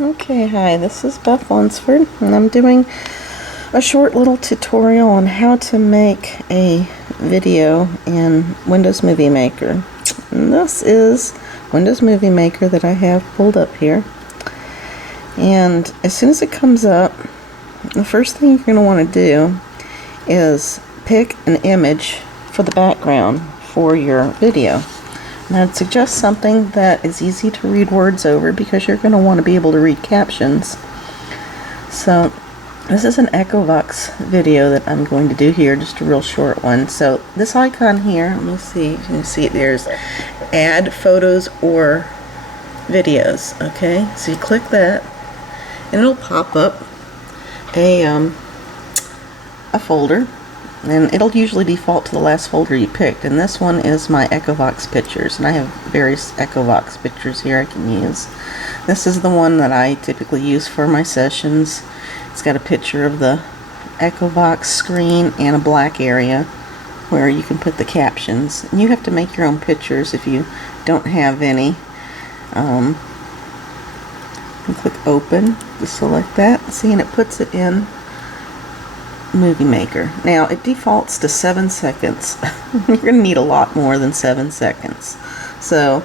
Okay, hi, this is Beth Lunsford, and I'm doing a short little tutorial on how to make a video in Windows Movie Maker. And this is Windows Movie Maker that I have pulled up here. And as soon as it comes up, the first thing you're going to want to do is pick an image for the background for your video. And I'd suggest something that is easy to read words over because you're going to want to be able to read captions. So this is an EchoVox video that I'm going to do here, just a real short one. So this icon here, let me see, you can see it, there's add photos or videos. Okay, so you click that and it'll pop up a folder, and it'll usually default to the last folder you picked, and this one is my EchoVox pictures, and I have various EchoVox pictures here I can use. This is the one that I typically use for my sessions. It's got a picture of the EchoVox screen and a black area where you can put the captions, and you have to make your own pictures if you don't have any. You click open to select that, see, and it puts it in Movie Maker. Now it defaults to 7 seconds. You're going to need a lot more than 7 seconds. So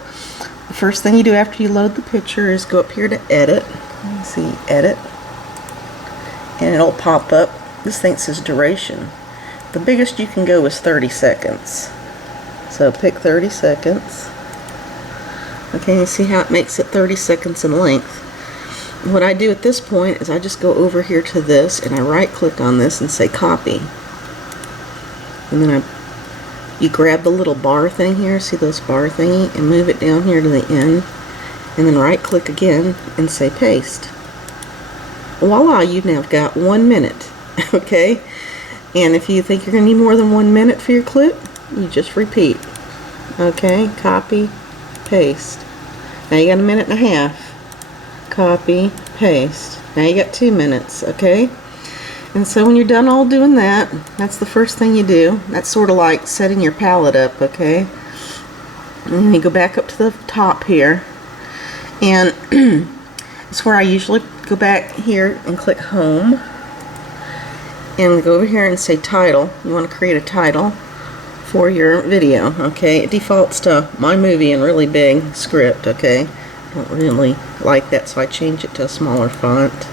the first thing you do after you load the picture is go up here to edit. You see edit, and it'll pop up. This thing says duration. The biggest you can go is 30 seconds. So pick 30 seconds. Okay, you see how it makes it 30 seconds in length. What I do at this point is I just go over here to this and I right click on this and say copy, and then you grab the little bar thing here, see those bar thingy, and move it down here to the end, and then right click again and say paste. Voila, you've now got 1 minute. Okay, and if you think you're going to need more than 1 minute for your clip, you just repeat. Okay, copy, paste. Now you got 1.5 minutes. Copy, paste. Now you got 2 minutes, okay? And so when you're done all doing that, that's the first thing you do. That's sort of like setting your palette up, okay? And then you go back up to the top here, and it's where I usually go back here and click home, and go over here and say title. You want to create a title for your video, okay? It defaults to my movie in really big script, okay? I don't really like that, so I change it to a smaller font,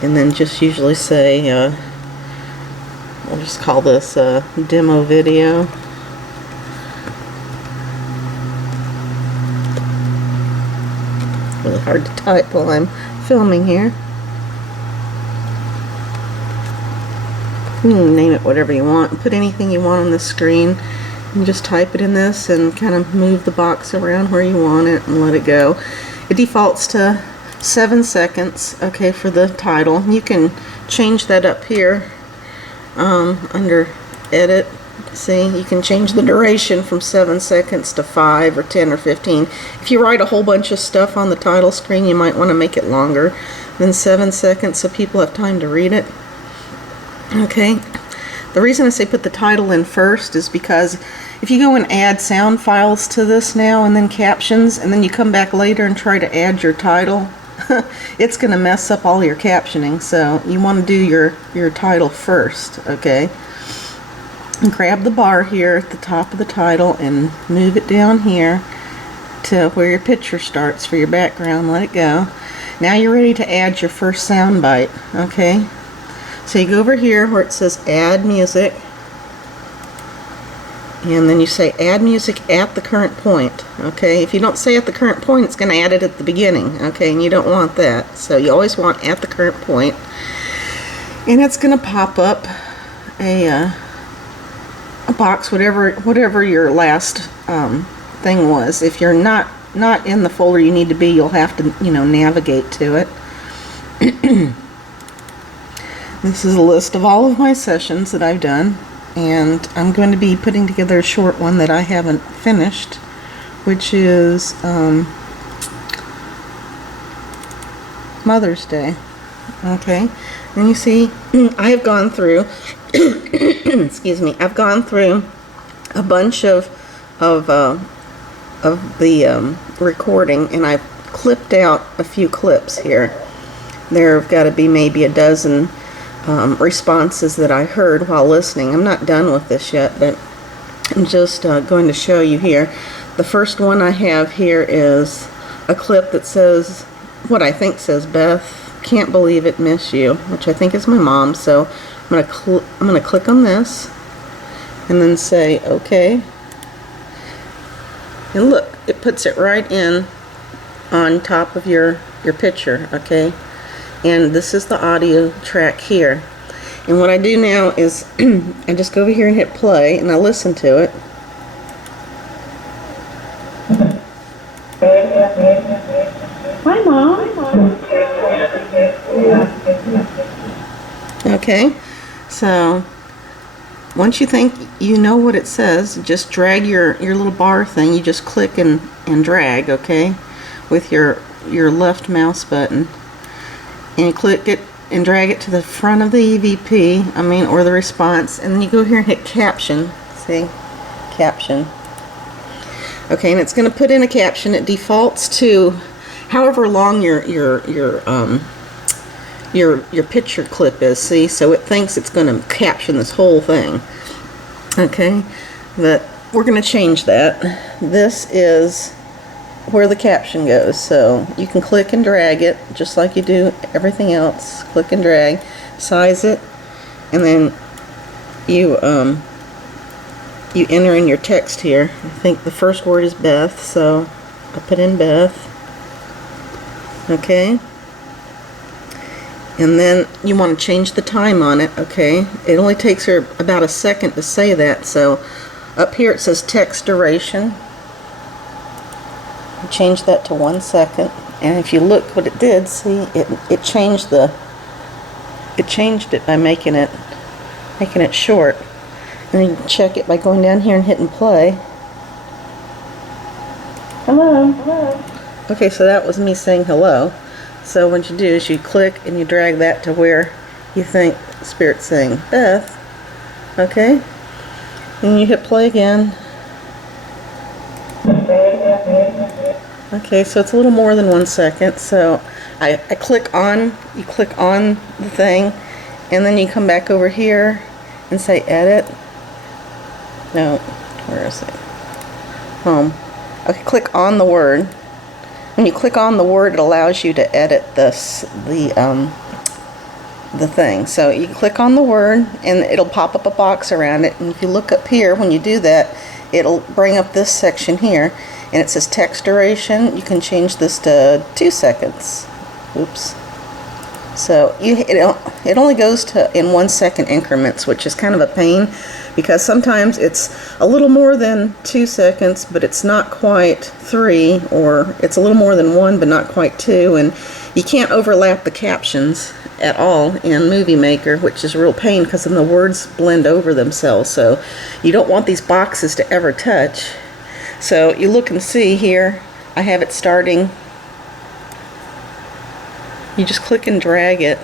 and then just usually say we'll just call this demo video. Really hard to type while I'm filming here. You can name it whatever you want, put anything you want on the screen. You just type it in this and kind of move the box around where you want it and let it go. It defaults to 7 seconds, okay, for the title. You can change that up here under edit. See, you can change the duration from 7 seconds to 5 or 10 or 15. If you write a whole bunch of stuff on the title screen, you might want to make it longer than 7 seconds so people have time to read it. Okay. The reason I say put the title in first is because if you go and add sound files to this now and then captions, and then you come back later and try to add your title, it's going to mess up all your captioning. So you want to do your title first, okay? And grab the bar here at the top of the title and move it down here to where your picture starts for your background. Let it go. Now you're ready to add your first sound bite, okay? So you go over here where it says add music, and then you say add music at the current point, okay? If you don't say at the current point, it's going to add it at the beginning, okay? And you don't want that. So you always want at the current point. And it's going to pop up a box, whatever your last thing was. If you're not in the folder you need to be, you'll have to, navigate to it. This is a list of all of my sessions that I've done, and I'm going to be putting together a short one that I haven't finished, which is Mother's Day. Okay, and you see I have gone through excuse me, I've gone through a bunch of the recording, and I've clipped out a few clips here. There have got to be maybe a dozen responses that I heard while listening. I'm not done with this yet, but I'm just going to show you here. The first one I have here is a clip that says, what I think says, "Beth, can't believe it, miss you," which I think is my mom. So I'm gonna click on this and then say okay. And look, it puts it right in on top of your picture, okay? And this is the audio track here. And what I do now is I just go over here and hit play and I listen to it. Hi, Mom. Okay, so once you think you know what it says, just drag your little bar thing. You just click and drag, okay, with your left mouse button, and you click it and drag it to the front of the EVP, or the response, and then you go here and hit caption. See, caption. Okay, and it's going to put in a caption. It defaults to however long your picture clip is. See, so it thinks it's going to caption this whole thing. Okay, but we're going to change that. This is where the caption goes. So you can click and drag it just like you do everything else. Click and drag, size it, and then you enter in your text here. I think the first word is Beth, so I put in Beth. Okay. And then you want to change the time on it, okay? It only takes her about a second to say that, so up here it says text duration. Change that to 1 second, and if you look what it did, see, it changed it by making it short. And you can check it by going down here and hitting play. Hello. Hello. Okay, so that was me saying hello. So what you do is you click and you drag that to where you think Spirit's saying Beth. Okay? And you hit play again. Okay, so it's a little more than 1 second. So I click on, you click on the thing, and then you come back over here and say edit. No, where is it? Home. Okay, click on the word. When you click on the word, it allows you to edit the thing. So you click on the word, and it'll pop up a box around it. And if you look up here, when you do that, it'll bring up this section here, and it says text duration. You can change this to 2 seconds. Oops. So it only goes to in 1 second increments, which is kind of a pain, because sometimes it's a little more than 2 seconds, but it's not quite 3, or it's a little more than 1, but not quite 2, and you can't overlap the captions at all in Movie Maker, which is a real pain because then the words blend over themselves. So you don't want these boxes to ever touch. So you look and see here, I have it starting. You just click and drag it,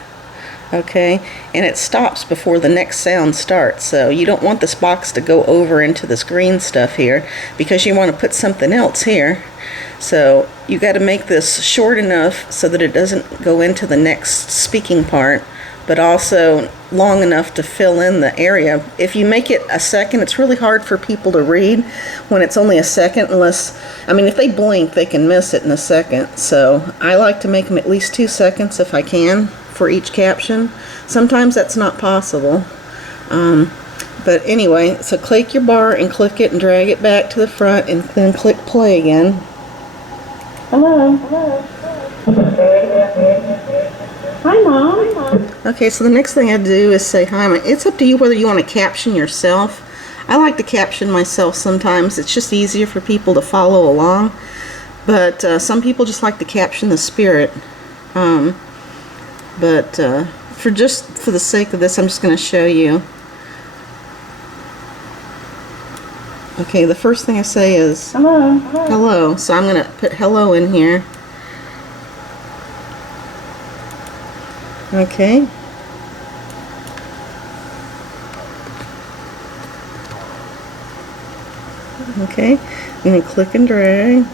okay, and it stops before the next sound starts. So you don't want this box to go over into this green stuff here, because you want to put something else here. So you got to make this short enough so that it doesn't go into the next speaking part, but also long enough to fill in the area. If you make it a second, it's really hard for people to read when it's only a second, unless, if they blink, they can miss it in a second. So I like to make them at least 2 seconds if I can for each caption. Sometimes that's not possible. But anyway, so click your bar and click it and drag it back to the front, and then click play again. Hello. Hello. Hi, Mom. Okay, so the next thing I do is say hi. It's up to you whether you want to caption yourself. I like to caption myself sometimes. It's just easier for people to follow along. But some people just like to caption the spirit. But for the sake of this, I'm just going to show you. Okay, the first thing I say is hello. Hello. So I'm going to put hello in here. Okay. Okay, and then click and drag.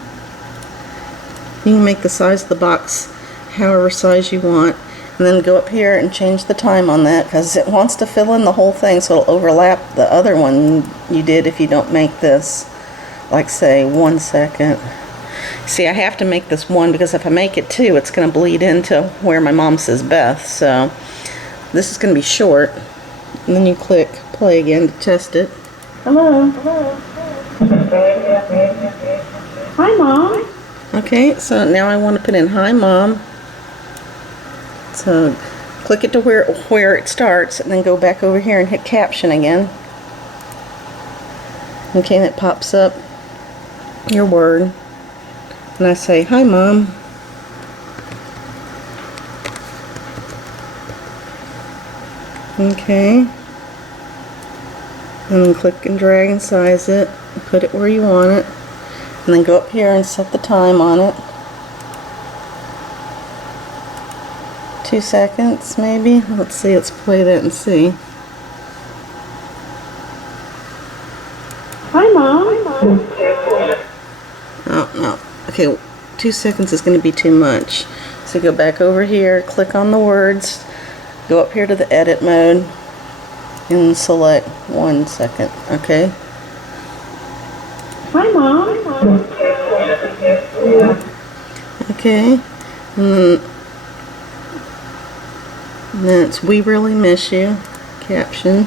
You can make the size of the box however size you want, and then go up here and change the time on that, because it wants to fill in the whole thing, so it'll overlap the other one you did if you don't make this, like say 1 second. See, I have to make this 1 because if I make it 2, it's going to bleed into where my mom says Beth, so this is going to be short. And then you click play again to test it. Hello. Hello. Hi, Mom. Okay, so now I want to put in hi Mom. So click it to where it starts, and then go back over here and hit caption again. Okay, and it pops up your word. And I say hi Mom. Okay. And then click and drag and size it. Put it where you want it. And then go up here and set the time on it. 2 seconds maybe. Let's see, let's play that and see. Hi, Mom. Oh, no. Okay, 2 seconds is going to be too much. So go back over here, click on the words, go up here to the edit mode, and select 1 second, okay? Hi, Mom. Okay, and then it's We Really Miss You, caption.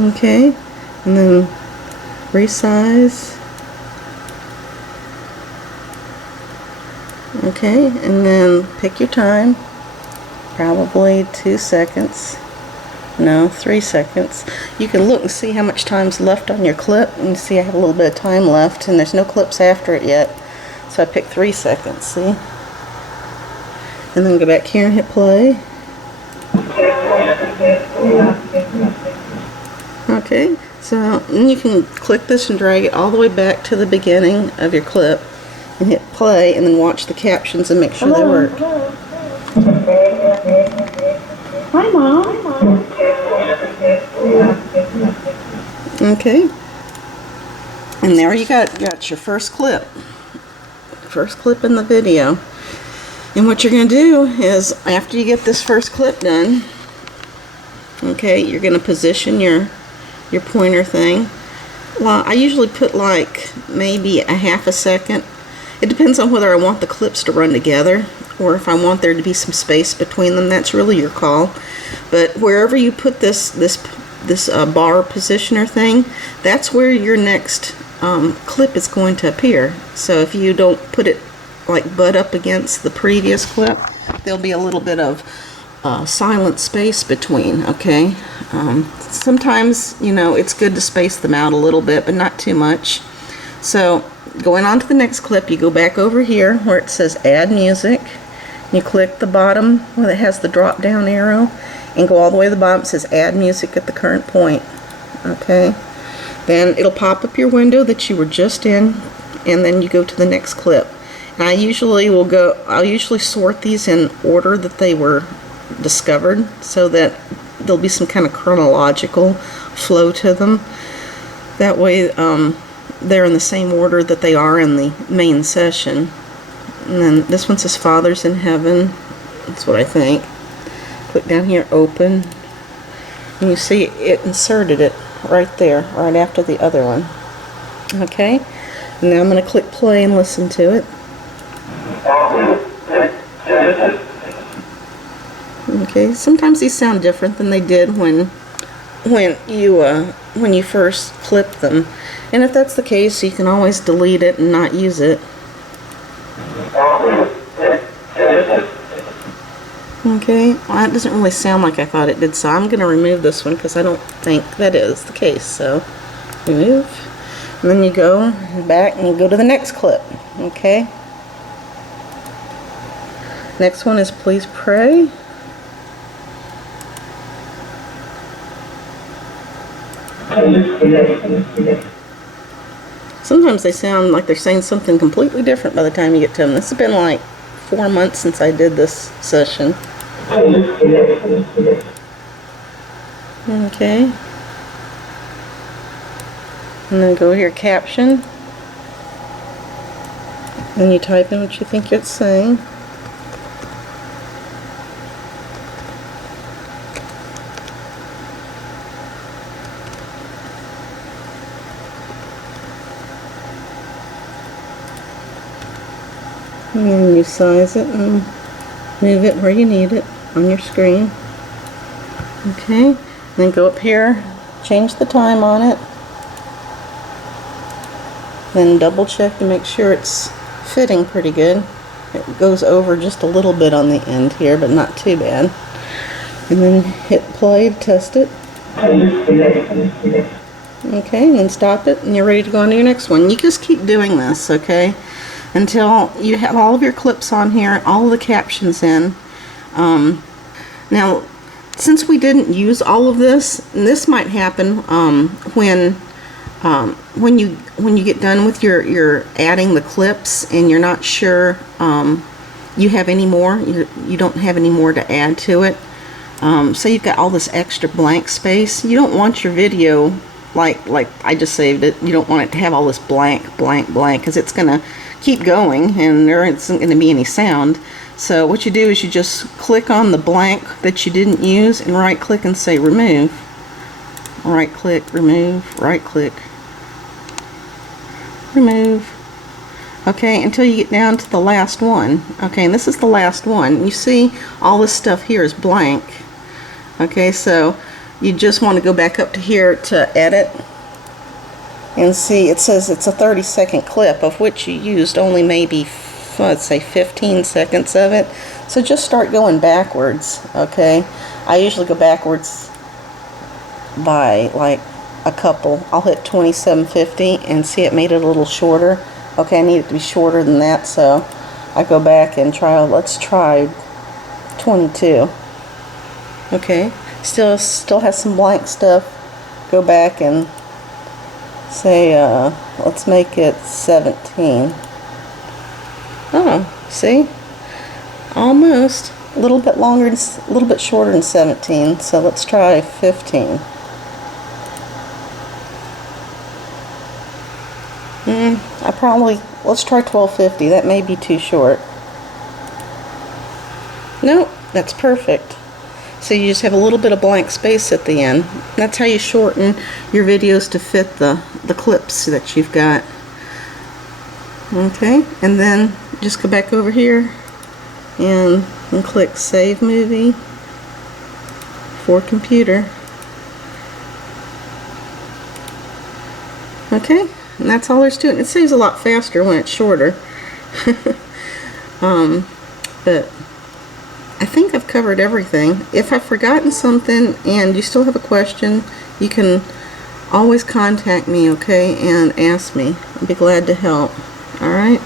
Okay, and then resize. Okay, and then pick your time, probably 2 seconds, no, 3 seconds. You can look and see how much time's left on your clip, and see I have a little bit of time left, and there's no clips after it yet, so I picked 3 seconds, see? And then go back here and hit play. Okay, so then you can click this and drag it all the way back to the beginning of your clip and hit play, and then watch the captions and make sure they work. Hi, Mom. Okay, and there you got your first clip in the video. And what you're going to do is, after you get this first clip done, okay, you're going to position your pointer thing. Well, I usually put like maybe a half a second. It depends on whether I want the clips to run together or if I want there to be some space between them. That's really your call. But wherever you put this bar positioner thing, that's where your next clip is going to appear. So if you don't put it like butt up against the previous clip, there'll be a little bit of silent space between, okay? Sometimes, you know, it's good to space them out a little bit, but not too much. So going on to the next clip, you go back over here where it says add music. You click the bottom where it has the drop down arrow and go all the way to the bottom. It says add music at the current point, okay? Then it'll pop up your window that you were just in, and then you go to the next clip. And I'll usually sort these in order that they were discovered, so that there'll be some kind of chronological flow to them. That way they're in the same order that they are in the main session. And then this one says Father's in Heaven. That's what I think. Click down here, open, and you see it inserted it right there, right after the other one. Okay, and now I'm going to click play and listen to it. Okay, sometimes these sound different than they did when you first clipped them, and if that's the case, you can always delete it and not use it. Okay, well, that doesn't really sound like I thought it did, so I'm going to remove this one because I don't think that is the case. So remove, and then you go back and you go to the next clip. Okay, next one is Please Pray. Sometimes they sound like they're saying something completely different by the time you get to them. This has been like 4 months since I did this session. Okay. And then go here, caption. And you type in what you think it's saying. And then you size it and move it where you need it on your screen. Okay, then go up here, change the time on it, then double check to make sure it's fitting pretty good. It goes over just a little bit on the end here, but not too bad. And then hit play to test it. Okay, and then stop it, and you're ready to go on to your next one. You just keep doing this, okay, until you have all of your clips on here, all of the captions in. Now, since we didn't use all of this, and this might happen when you get done with your adding the clips and you're not sure you have any more, you don't have any more to add to it. So you've got all this extra blank space. You don't want your video like I just saved it. You don't want it to have all this blank, because it's gonna keep going and there isn't gonna be any sound. So what you do is you just click on the blank that you didn't use and right click and say remove. Right click, remove, right click, remove. Okay, until you get down to the last one. Okay, and this is the last one. You see all this stuff here is blank. Okay, so you just want to go back up to here to edit and see it says it's a 30-second clip of which you used only maybe, let's say 15 seconds of it. So just start going backwards. Okay, I usually go backwards by like a couple. I'll hit 2750 and see it made it a little shorter. Okay, I need it to be shorter than that, so I go back and try, let's try 22. Okay, still has some blank stuff. Go back and say let's make it 17. Oh, see? Almost. A little bit longer, a little bit shorter than 17, so let's try 15. Let's try 1250. That may be too short. Nope, that's perfect. So you just have a little bit of blank space at the end. That's how you shorten your videos to fit the clips that you've got. Okay, and then just go back over here and click Save Movie for Computer. Okay, and that's all there's to it. It saves a lot faster when it's shorter. But I think I've covered everything. If I've forgotten something and you still have a question, you can always contact me, okay, and ask me. I'd be glad to help. Alright?